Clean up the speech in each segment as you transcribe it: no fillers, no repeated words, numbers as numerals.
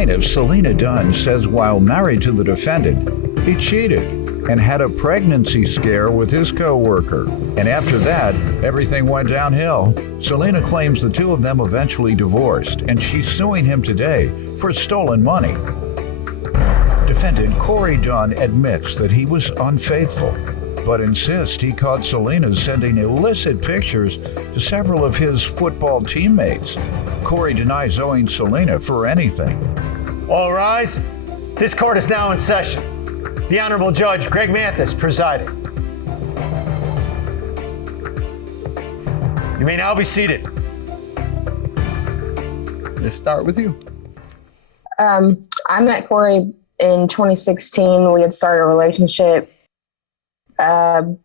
plaintiff, Selena Dunn, says while married to the defendant, he cheated and had a pregnancy scare with his co-worker. And after that, everything went downhill. Selena claims the two of them eventually divorced, and she's suing him today for stolen money. Defendant Corey Dunn admits that he was unfaithful, but insists he caught Selena sending illicit pictures to several of his football teammates. Corey denies owing Selena for anything. All rise. This court is now in session. The Honorable Judge Greg Mathis presiding. You may now be seated. Let's start with you. I met Corey in 2016. We had started a relationship. In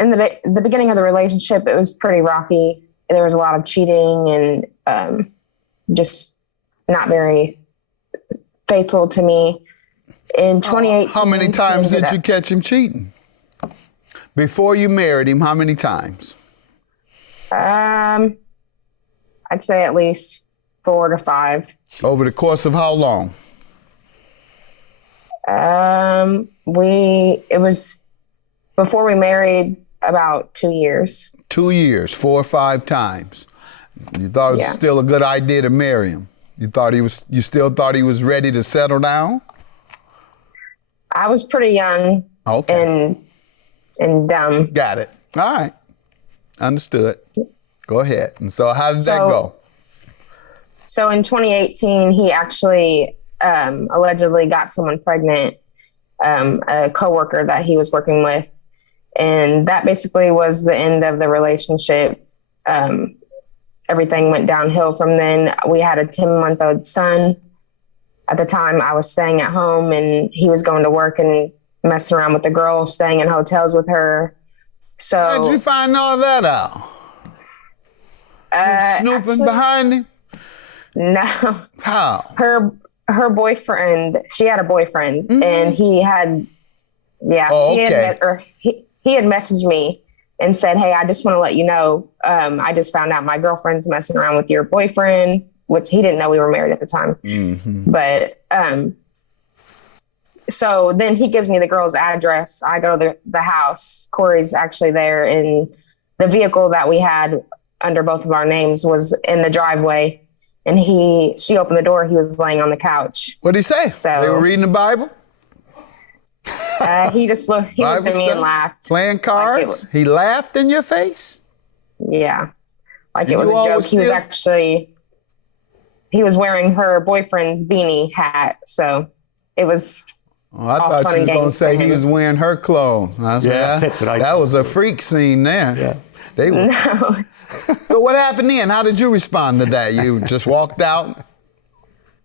the beginning of the relationship, it was pretty rocky. There was a lot of cheating and just not very faithful to me. In 2018. How many times did you catch him cheating? Before you married him, how many times? I'd say at least 4 to 5. Over the course of how long? It was before we married, about 2 years. 2 years, 4 or 5 times. You thought it was still a good idea to marry him? You still thought he was ready to settle down? I was pretty young and dumb. Got it. All right. Understood. Go ahead. And so how did that go? So in 2018, he actually allegedly got someone pregnant, a coworker that he was working with. And that basically was the end of the relationship. Everything went downhill from then. We had a 10-month-old son. At the time, I was staying at home and he was going to work and messing around with the girl, staying in hotels with her. So how did you find all that out? Snooping actually, behind him? No. How? Her boyfriend, she had a boyfriend, and he had, he had messaged me and said, "Hey, I just want to let you know, I just found out my girlfriend's messing around with your boyfriend," which he didn't know we were married at the time. Mm-hmm. But so then he gives me the girl's address. I go to the house. Corey's actually there, and the vehicle that we had under both of our names was in the driveway. And she opened the door. He was laying on the couch. What did he say? So they were reading the Bible? He just looked at me and laughed. Playing cards? He laughed in your face? Yeah. Like it was a joke. He was wearing her boyfriend's beanie hat. So it was I thought you were going to say he was wearing her clothes. I said, that was a freak scene there. Yeah. No. So what happened then? How did you respond to that? You just walked out?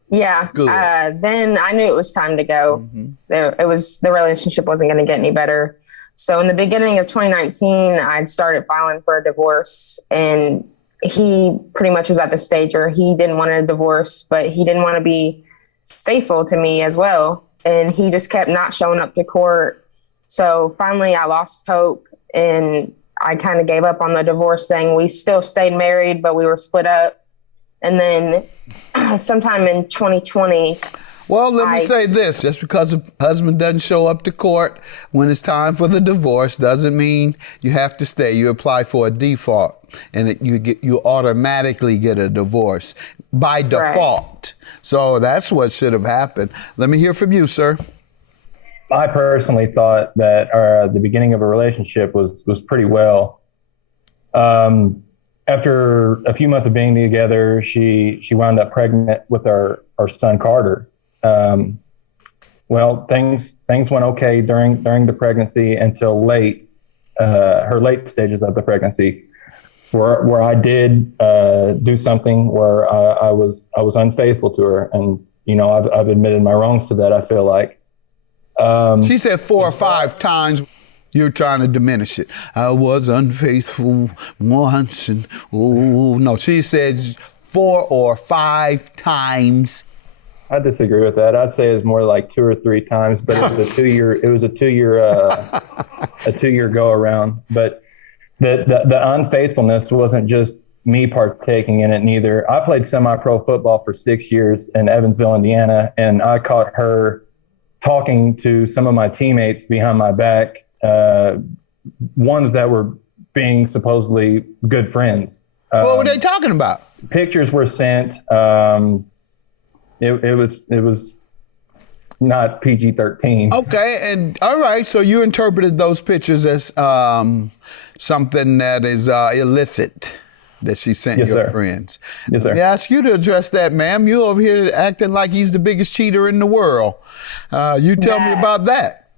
Yeah. Then I knew it was time to go. Mm-hmm. The relationship wasn't going to get any better. So in the beginning of 2019, I'd started filing for a divorce, and he pretty much was at the stage where he didn't want a divorce, but he didn't want to be faithful to me as well. And he just kept not showing up to court. So finally I lost hope and I kind of gave up on the divorce thing. We still stayed married, but we were split up. And then sometime in 2020. Well, let me say this. Just because a husband doesn't show up to court when it's time for the divorce doesn't mean you have to stay. You apply for a default and you automatically get a divorce by default. Right. So that's what should have happened. Let me hear from you, sir. I personally thought that the beginning of a relationship was pretty well. After a few months of being together, she wound up pregnant with our son Carter. Well, things went okay during the pregnancy until her late stages of the pregnancy, where I did do something where I was unfaithful to her, and I've admitted my wrongs to that. I feel like. She said 4 or 5 times. You're trying to diminish it. I was unfaithful once, and no. She said 4 or 5 times. I disagree with that. I'd say it's more like 2 or 3 times, but it was a 2 year. It was a 2 year a 2 year go around. But the unfaithfulness wasn't just me partaking in it neither. I played semi-pro football for 6 years in Evansville, Indiana, and I caught her talking to some of my teammates behind my back, ones that were being supposedly good friends. What were they talking about? Pictures were sent. It was not PG-13. Okay, and all right, so you interpreted those pictures as something that is illicit that she sent Yes, your sir. friends. Yes, sir. Let me ask you to address that, ma'am. You over here acting like he's the biggest cheater in the world. You tell me about that.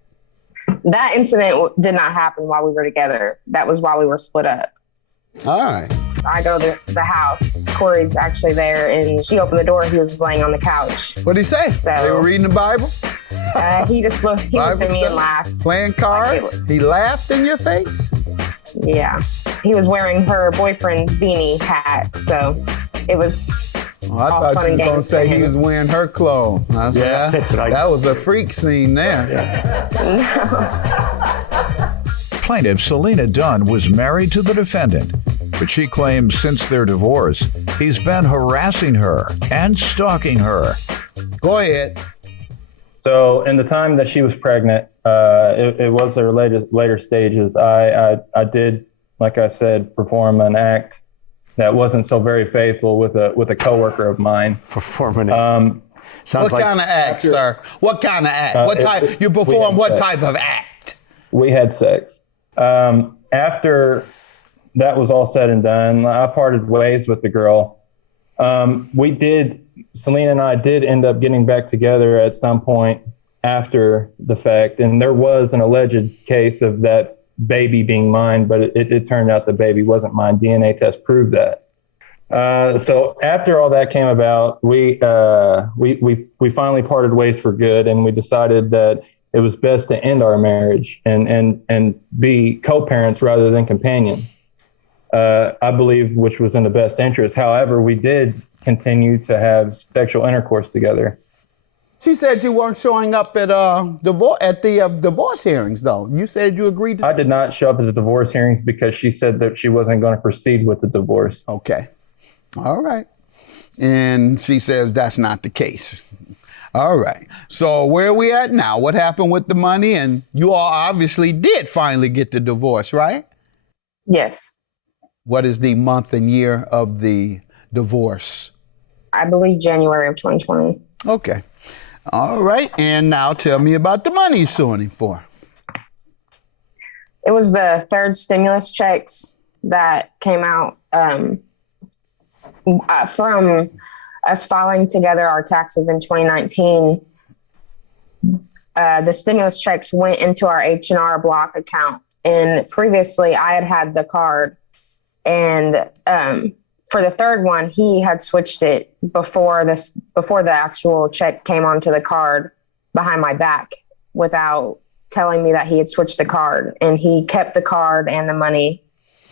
That incident did not happen while we were together. That was while we were split up. All right. I go to the house. Corey's actually there, and she opened the door. He was laying on the couch. What'd he say? So- They were reading the Bible? He just looked. He looked at me and laughed. Playing cards? He laughed in your face? Yeah, he was wearing her boyfriend's beanie hat, so it was. Oh, I all thought fun you and were going to games say for he him. was wearing her clothes. I said, Yeah, that's what I- that was a freak scene there. Plaintiff Selena Dunn was married to the defendant, but she claims since their divorce, he's been harassing her and stalking her. Go ahead. So in the time that she was pregnant, it was her later stages. I did, like I said, perform an act that wasn't so very faithful with a coworker of mine. Performing. What Sounds like kind of act, sir? What kind of act? What type? You we perform had what sex. type of act? We had sex. After that was all said and done, I parted ways with the girl. Selena and I did end up getting back together at some point after the fact, and there was an alleged case of that baby being mine, but it turned out the baby wasn't mine. DNA test proved that. So after all that came about, we finally parted ways for good, and we decided that it was best to end our marriage and be co-parents rather than companions. I believe, which was in the best interest. However, we did continue to have sexual intercourse together. She said you weren't showing up at the divorce hearings, though. You said you agreed to. I did not show up at the divorce hearings because she said that she wasn't going to proceed with the divorce. Okay. All right. And she says that's not the case. All right. So where are we at now? What happened with the money? And you all obviously did finally get the divorce, right? Yes, What is the month and year of the divorce? I believe January of 2020. Okay. All right. And now tell me about the money you're suing him for. It was the third stimulus checks that came out from us filing together our taxes in 2019. The stimulus checks went into our H&R Block account, and previously I had the card, and for the third one, he had switched it before the actual check came onto the card behind my back without telling me that he had switched the card, and he kept the card and the money,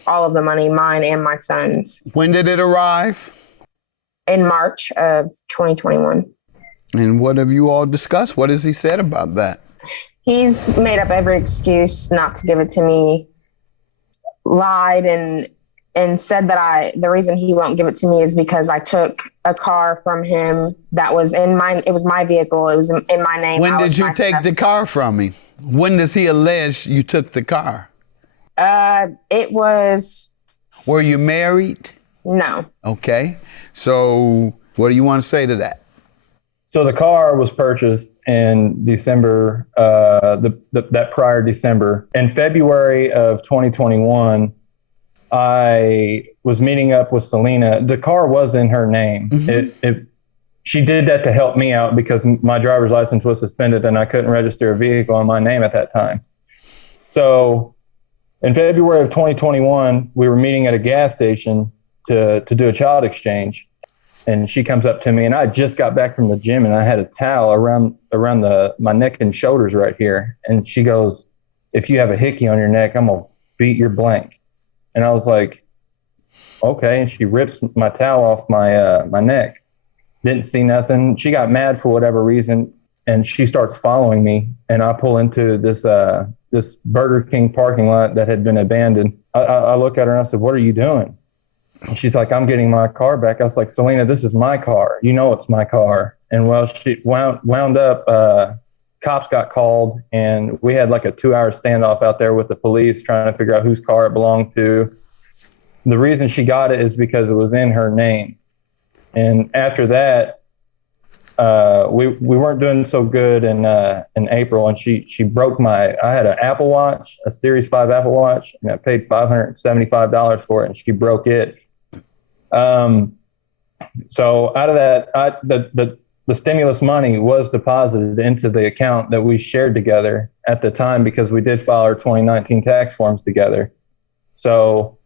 all of the money, mine and my son's, When did it arrive? in March of 2021. And what have you all discussed? What has he said about that? He's made up every excuse not to give it to me, lied and said that the reason he won't give it to me is because I took a car from him that was it was my vehicle. It was in my name. When did you take the car from him? When does he allege you took the car? It was, Were you married? no. Okay. So what do you want to say to that? So the car was purchased in December, that prior December. In February of 2021, I was meeting up with Selena. The car was in her name. Mm-hmm. She did that to help me out because my driver's license was suspended and I couldn't register a vehicle in my name at that time. So in February of 2021, we were meeting at a gas station to do a child exchange. And she comes up to me, and I just got back from the gym, and I had a towel around my neck and shoulders right here. And she goes, "If you have a hickey on your neck, I'm gonna beat your blank." And I was like, "Okay." And she rips my towel off my neck. Didn't see nothing. She got mad for whatever reason, and she starts following me. And I pull into this Burger King parking lot that had been abandoned. I look at her and I said, "What are you doing?" she's like, I'm getting my car back. I was like, Selena, this is my car. You know it's my car. And well, she wound up, cops got called, and we had like a 2-hour standoff out there with the police trying to figure out whose car it belonged to. The reason she got it is because it was in her name. And after that, we weren't doing so good in April, and she broke I had an Apple Watch, a Series 5 Apple Watch, and I paid $575 for it, and she broke it. So out of that, the stimulus money was deposited into the account that we shared together at the time, because we did file our 2019 tax forms together. So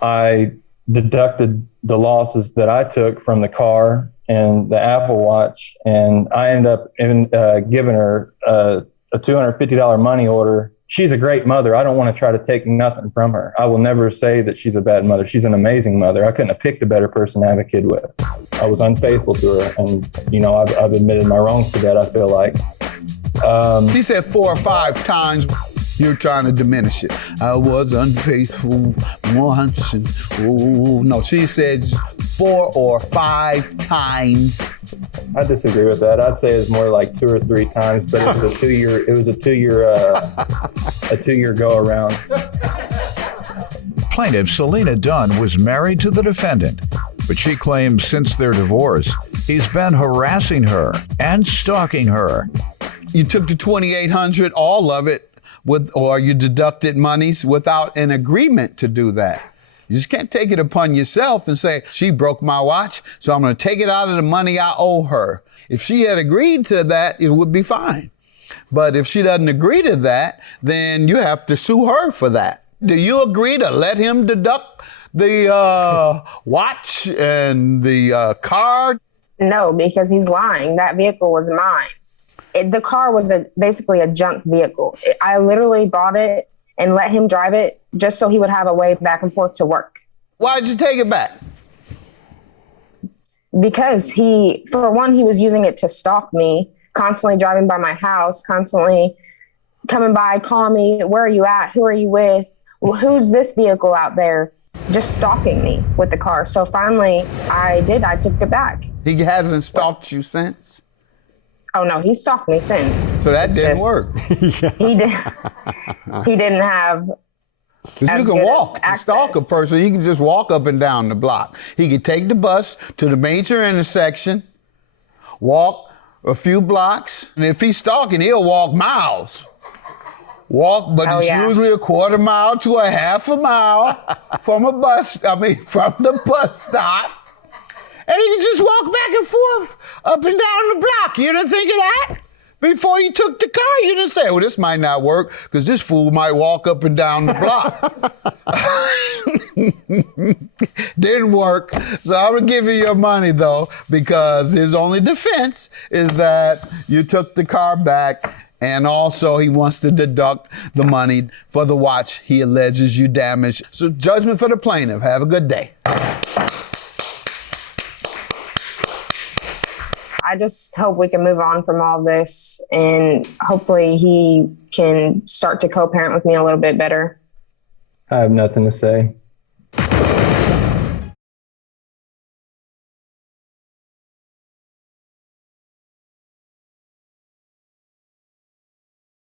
I deducted the losses that I took from the car and the Apple Watch, and I ended up giving her a $250 money order. She's a great mother. I don't want to try to take nothing from her. I will never say that she's a bad mother. She's an amazing mother. I couldn't have picked a better person to have a kid with. I was unfaithful to her, and I've admitted my wrongs to that, I feel like. She said 4 or 5 times. You're trying to diminish it. I was unfaithful once, and no, she said 4 or 5 times. I disagree with that. I'd say it's more like 2 or 3 times, but it was a 2-year go around. Plaintiff Selena Dunn was married to the defendant, but she claims since their divorce, he's been harassing her and stalking her. You took the $2,800, all of it, or you deducted monies without an agreement to do that. You just can't take it upon yourself and say, she broke my watch, so I'm going to take it out of the money I owe her. If she had agreed to that, it would be fine. But if she doesn't agree to that, then you have to sue her for that. Do you agree to let him deduct the watch and the card? No, because he's lying. That vehicle was mine. The car was basically a junk vehicle. I literally bought it and let him drive it just so he would have a way back and forth to work. Why'd you take it back? Because for one, he was using it to stalk me, constantly driving by my house, constantly coming by, calling me, where are you at? Who are you with? Well, who's this vehicle out there? Just stalking me with the car. So finally, I took it back. He hasn't stalked you since? Oh no, he stalked me since. So that didn't work. He didn't have. You can walk. To stalk a person, he can just walk up and down the block. He could take the bus to the major intersection, walk a few blocks, and if he's stalking, he'll walk miles. But it's usually a quarter mile to a half a mile from the bus stop. And he can just walk back and forth up and down the block. You didn't think of that? Before you took the car, you didn't say, well, this might not work because this fool might walk up and down the block. Didn't work. So I'm going to give you your money, though, because his only defense is that you took the car back, and also he wants to deduct the money for the watch he alleges you damaged. So judgment for the plaintiff. Have a good day. I just hope we can move on from all this, and hopefully he can start to co-parent with me a little bit better. I have nothing to say.